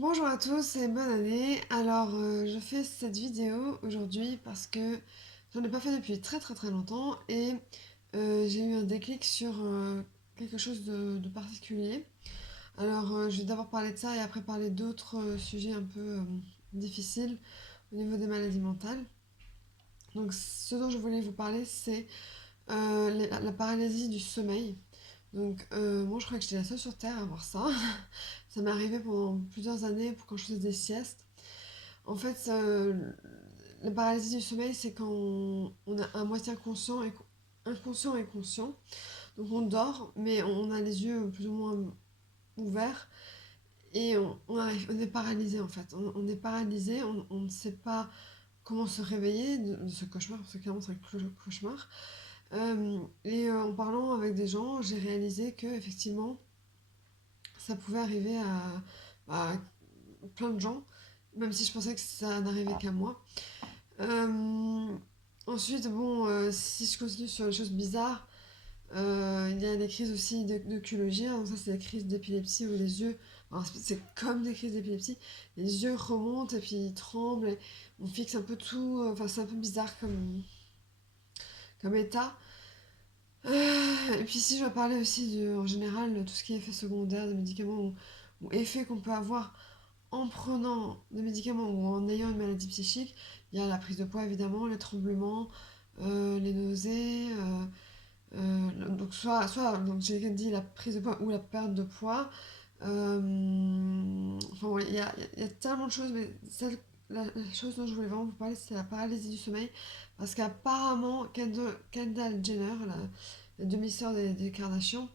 Bonjour à tous et bonne année. Alors, je fais cette vidéo aujourd'hui parce que j'en ai pas fait depuis très très très longtemps et j'ai eu un déclic sur quelque chose de particulier. Alors, je vais d'abord parler de ça et après parler d'autres sujets un peu difficiles au niveau des maladies mentales. Donc, ce dont je voulais vous parler, c'est la paralysie du sommeil. Donc, moi, je crois que j'étais la seule sur Terre à avoir ça. Ça m'est arrivé pendant plusieurs années quand je faisais des siestes. En fait, la paralysie du sommeil, c'est quand on est à moitié inconscient et conscient. Donc on dort, mais on a les yeux plus ou moins ouverts et on est paralysé en fait. On est paralysé, on ne sait pas comment se réveiller de ce cauchemar, parce que clairement c'est un cauchemar. En parlant avec des gens, j'ai réalisé que effectivement, ça pouvait arriver à plein de gens, même si je pensais que ça n'arrivait qu'à moi. Euh, Ensuite, bon, si je continue sur les choses bizarres, il y a des crises aussi de culogyre. Donc ça, c'est des crises d'épilepsie où les yeux, alors c'est comme des crises d'épilepsie, les yeux remontent et puis ils tremblent et on fixe un peu tout. Enfin, c'est un peu bizarre comme état. Et puis si je veux parler aussi en général de tout ce qui est effet secondaire des médicaments ou effets qu'on peut avoir en prenant des médicaments ou en ayant une maladie psychique, il y a la prise de poids évidemment, les tremblements, les nausées, donc donc j'ai dit la prise de poids ou la perte de poids. Enfin bon, il y a tellement de choses, mais la chose dont je voulais vraiment vous parler, c'est la paralysie du sommeil. Parce qu'apparemment, Kendall Jenner, la demi-sœur des Kardashians,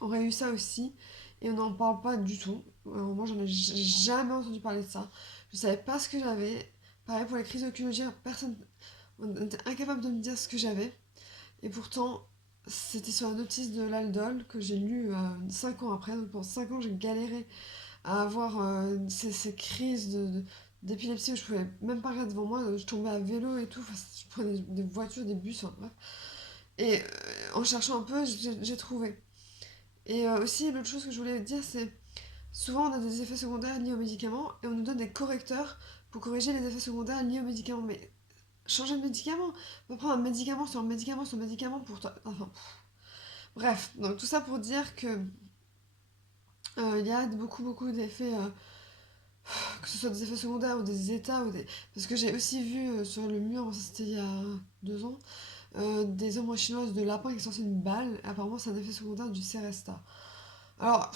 aurait eu ça aussi. Et on n'en parle pas du tout. Alors moi, j'en ai jamais entendu parler de ça. Je savais pas ce que j'avais. Pareil pour les crises oculogères, personne. On était incapable de me dire ce que j'avais. Et pourtant, c'était sur la notice de l'Aldol que j'ai lu 5 ans après. Donc pendant 5 ans, j'ai galéré à avoir ces crises d'épilepsie où je pouvais même pas regarder devant moi. Je tombais à vélo et tout. Enfin, je prenais des voitures, des bus, enfin, bref. Et en cherchant un peu, j'ai trouvé. Et aussi, l'autre chose que je voulais dire, c'est souvent on a des effets secondaires liés aux médicaments et on nous donne des correcteurs pour corriger les effets secondaires liés aux médicaments. Mais changer de médicament, on va prendre un médicament sur un médicament sur un médicament pour toi. Enfin, bref, donc tout ça pour dire que il y a beaucoup d'effets, que ce soit des effets secondaires ou des états ou des. Parce que j'ai aussi vu sur le mur, ça c'était il y a 2 ans, des ombres chinoises de lapin qui sortaient une balle. Apparemment, c'est un effet secondaire du Seresta. Alors,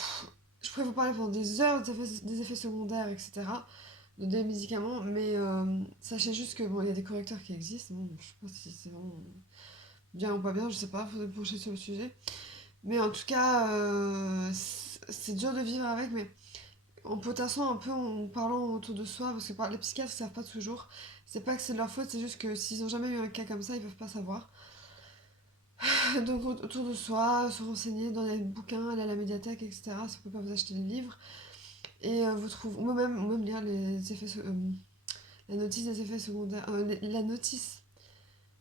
je pourrais vous parler pendant des heures des effets secondaires, etc., des médicaments, mais sachez juste que bon, il y a des correcteurs qui existent. Bon, je sais pas si c'est vraiment bien ou pas bien, je sais pas, faudrait pencher sur le sujet. Mais en tout cas, c'est dur de vivre avec, mais en potassant un peu, en parlant autour de soi, parce que les psychiatres ne savent pas toujours. C'est pas que c'est de leur faute, c'est juste que s'ils ont jamais eu un cas comme ça, ils peuvent pas savoir. Donc autour de soi, se renseigner dans les bouquins, aller à la médiathèque, etc. Ça peut pas vous acheter des livres. Et vous trouvez, ou même lire la notice des effets secondaires, la notice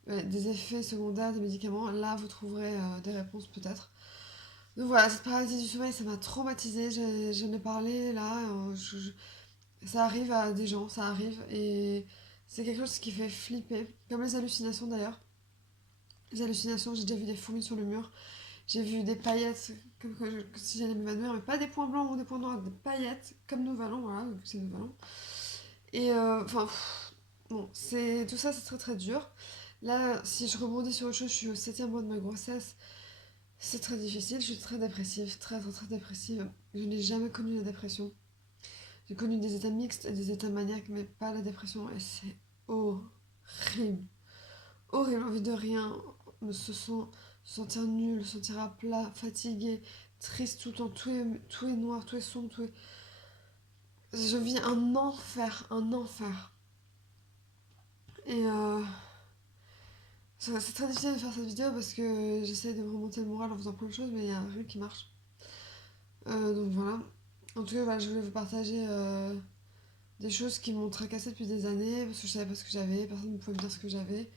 des effets secondaires des médicaments. Là, vous trouverez des réponses peut-être. Donc voilà, cette paralysie du sommeil, ça m'a traumatisée. J'en ai parlé là. Ça arrive à des gens, ça arrive. Et c'est quelque chose qui fait flipper. Comme les hallucinations d'ailleurs. Les hallucinations, j'ai déjà vu des fourmis sur le mur. J'ai vu des paillettes, comme si j'allais m'évanouir, mais pas des points blancs ou des points noirs, des paillettes, comme nous valons, voilà, c'est nous valons. Et enfin, bon, tout ça, c'est très très dur. Là, si je rebondis sur autre chose, je suis au 7e mois de ma grossesse. C'est très difficile, je suis très dépressive, très très très dépressive. Je n'ai jamais connu la dépression. J'ai connu des états mixtes et des états maniaques, mais pas la dépression, et c'est horrible. Horrible, envie de rien, se sentir nul, se sentir à plat, fatigué, triste tout le temps, tout est noir, tout est sombre, tout est. Je vis un enfer, un enfer. Et c'est très difficile de faire cette vidéo parce que j'essaie de me remonter le moral en faisant plein de choses, mais il n'y a rien qui marche. Donc voilà. En tout cas, voilà, je voulais vous partager des choses qui m'ont tracassé depuis des années parce que je savais pas ce que j'avais, personne ne pouvait me dire ce que j'avais.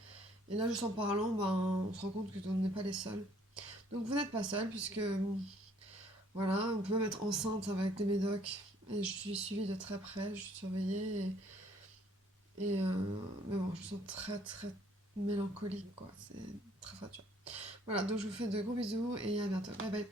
Et là, juste en parlant, ben, on se rend compte que on n'est pas les seuls. Donc vous n'êtes pas seuls puisque voilà, on peut même être enceinte avec des médocs Et je suis suivie de très près, je suis surveillée. Mais bon, je me sens très très mélancolique, quoi. C'est très très dur. Voilà, donc je vous fais de gros bisous et à bientôt. Bye bye.